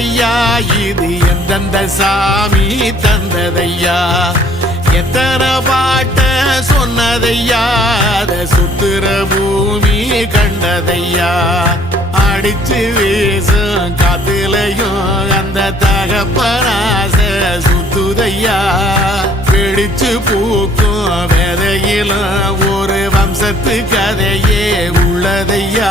சொன்னதையா இது எந்தெந்த சாமி தந்ததையா எத்தனை பாட்ட சொன்னதையா அத சுத்துற பூமி கண்டதையா அடிச்சு வீசும் காத்துலையும் அந்த தகப்பனாச சுத்துதையா பிடிச்சு பூக்கும் விதையிலும் ஒரு வம்சத்து கதையே உள்ளதையா